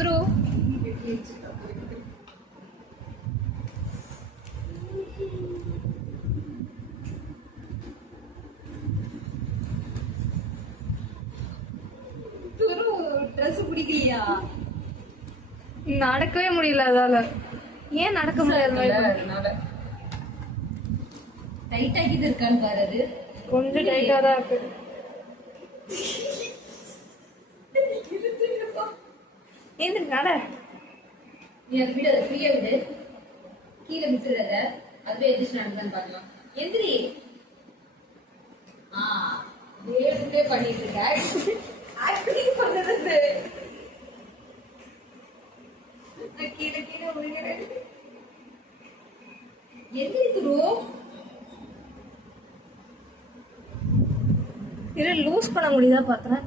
துரு துரு ட்ரெஸ் பிடிக்கலையா? நடக்கவே முடியல அதால. ஏன் நடக்க முடியாது? டைட் ஆகிட்டு இருக்கான்னு பாரு. அது கொஞ்சம் டைட்டா தான் இருக்கு. ஏந்திரி நட. நீ அது விடு, அதை ஃப்ரீயா விடு. கீழே விட்டுறத அதுவே எந்திரிச்சு நடந்தான்னு பார்க்கலாம். எந்திரி. வேணும்னே பண்ணிட்டு இருக்க. ஆக்டிங் பண்ணுறது. கீழே கீழே விழுகிறேன். எந்திரி துரு. இது லூஸ் பண்ண முடியுதா பாக்குறேன்.